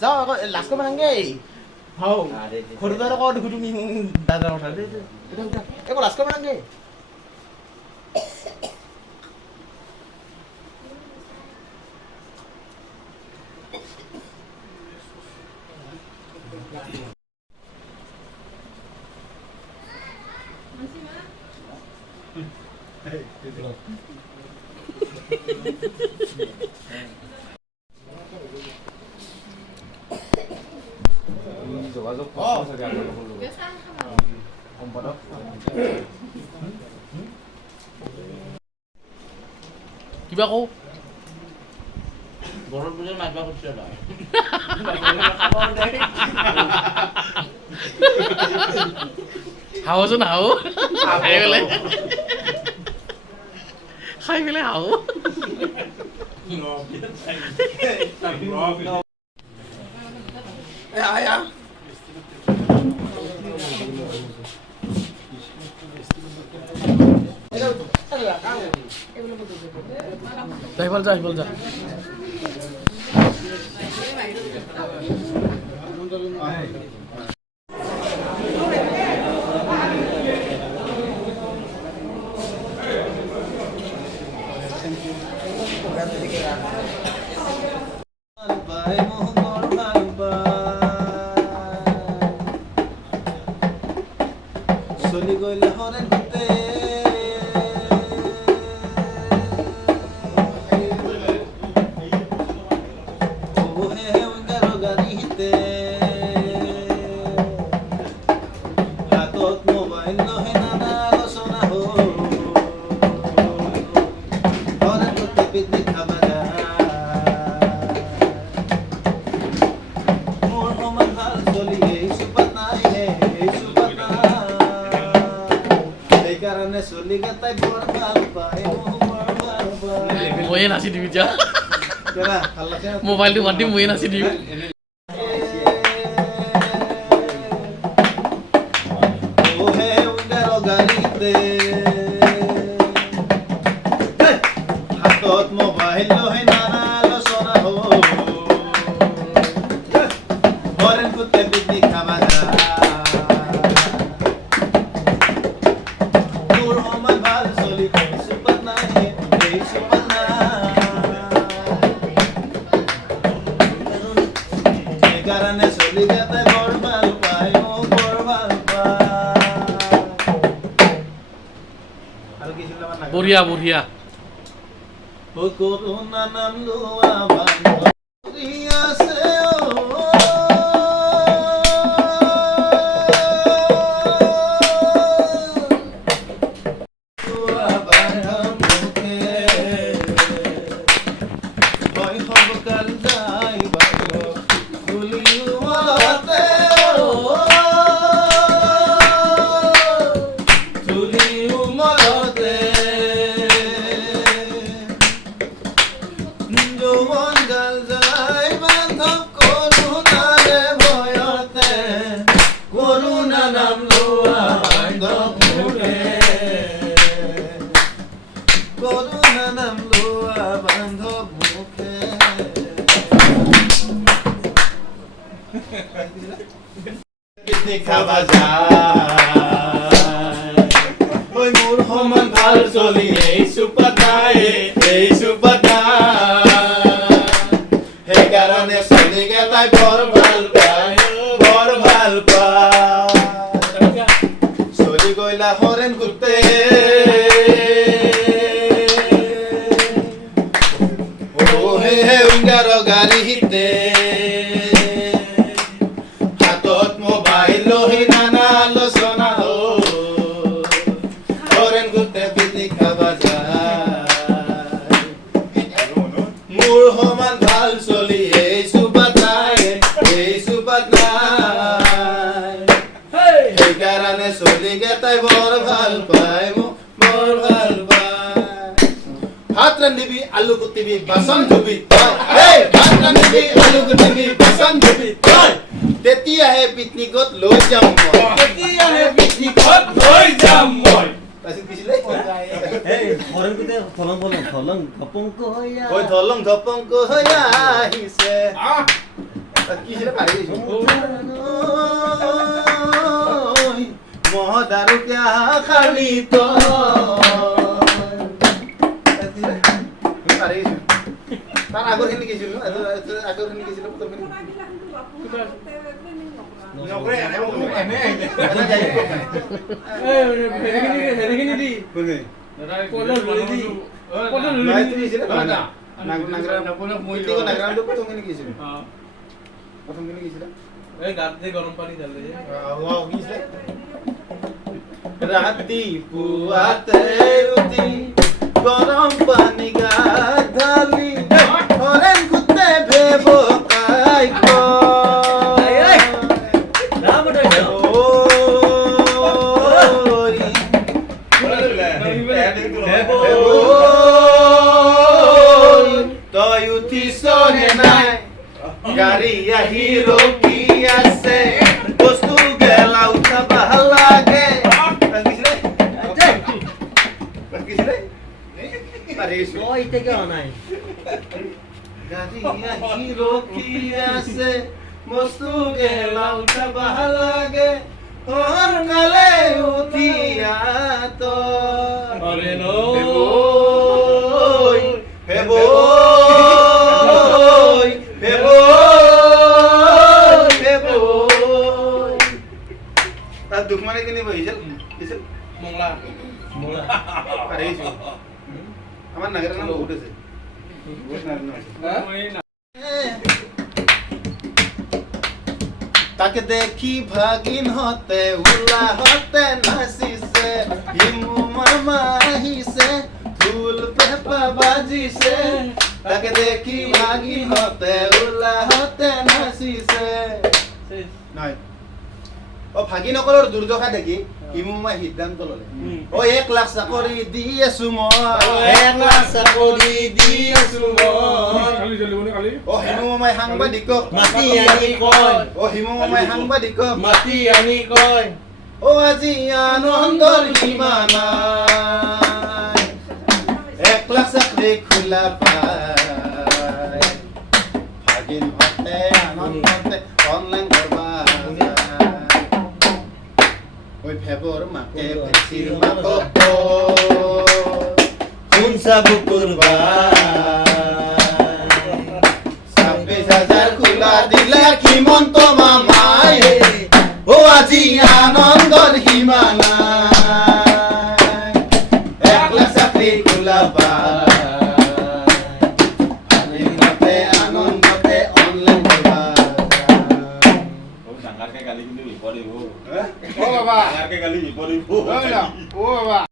যাও আকৌ লাষ্ট মানাংগে হৌ সৰুদাৰ আকৌ দেখো তুমি দাদাৰ কথা দে একো লাষ্ট মানাংগে যোগাযোগ সম্পাদক কিবা কওঁ গৰম পূজাৰ মাতবা খুজিছে হাওচোন হাও খাই পেলাই হাও আয়া বল যা চলি গইলে হরেন ঘুরতে গাড়িতে হাতত মোবাইল নহে নানা আলোচনা হো হরেন ঘুরতে পিকনিক খাবা মোর সমান ভাল চলি এই সুপাত নাই এই সুপাত নাই কারণে চলি গেতাই বড় ভাল পায় মই নাচি দিবি যা মোবাইলটো মাতি মই নাচি দিম ওহে উঙ্গার গাড়িতে হাতত মোবাইল লহে নানা আলোচনা হো হরেন কুত্তে পিকনিক খাবা তোর সমান ভাল চলি সুপাত নাই এই সুপাত কারণে চলি গেতে বড় ভাল পায় ও বড় ভাল পায় আর কি ছিল না বড়িয়া বড়িয়া ও করুণা নাম লোয়া বান্ধিয়া সে খাবা যায় ওই মোর সমান ভাল চলি এই সুপাতাই সেইকাৰণে চলি গেতাই বৰ ভাল পায় চলি গইলা হৰেন ঘুৰতে ও হে উঙ্গাৰ গাড়িতে চলি গেতাই বৰ ভাল পায় বৰ ভাল পায় ভাত ৰান্ধিবি আলু কুটিবি বাচন ধুবি ভাত ৰান্ধিবি আলু কুটিবি বাচন ধুবি তেতিয়াহে পিকনিকত লৈ যাম মই তেতিয়াহে পিকনিকত লৈ যাম মই তাৰপিছত কিছিলে এই হৰকুতে থলং ধপংক হইয়া ঐ ধলং ধপংক হইয়া আহিছে কিছিলে পাৰি মহদাৰু ক্যা খালি তো পাৰি তাৰ আগৰখিনি কিছিল ন আগৰখিনি কিছিল প্ৰথমখিনি নকৰে এনে হেৰিখিনি দি কোনে কলৰ লুলি নাই তুমি কিছিল না নাগৰামটো প্ৰথমখিনি কিছিল প্ৰথমখিনি কিছিল এই গাত যে গৰম পানী ঢালে কিছিলে ৰাতি পুৱাতে উঠি গৰম পানী গাত ঢালি হৰেণ খুঁটে ভেবকাই তই উঠিছ নে নাই গাড়ী আহি ৰখি আছে বস্তু গেলা উঠাব লাগে ইতে কিয় নাই গাড়ী আহি ৰখি আছে বস্তু গেলা উঠাব লাগে সোনকালে উঠিয়া অৰে ন তার দুখমানে কিনে বহিছিল কিছিল মংলা পারিছো আমার নাগের নাম বহুত আছে বহুত নাগের নাম আছে তাকে দেখি ভাগিন হতে উলা হতে নাচিছে হিমু মামা আহিছে ফুল পেপা বাজিছে তাকে দেখি ভাগিন হতে উলা হতে নাচিছে নাই ও ভাগিনসকলৰ দুৰ্দশা দেখি হিমু মামাই সিদ্ধান্ত ললে ও 1 লাখ চাকৰি দি আছো মই 1 লাখ চাকৰি দি আছো মই কালি চলিবনে কালি ও হিমু মামাই সাংবাদিকক মাতি আনি কয় ও হিমু মামাই সাংবাদিকক মাতি আনি কয় ও আজি আনন্দৰ সীমা নাই 1 লাখ চাকৰি খোলা পায় ভাগিন হতে আনন্দতে অনলাইন কৰবা ওই ফেবর মাকে ভেসির মাতো হুনসা বুকুরবা 26,000 খোলা দিলা কিমন্ত মামাই ও আজি আনন্দর সীমা নাই 1 লাখ চাকরি খোলা পায় আনন্দতে অনলাইন করবা ডাঙৰকে গালি কিন্তু বিপদ দিব ও বাবা ডাঙৰকে গালি বিপদ দিব ও বাবা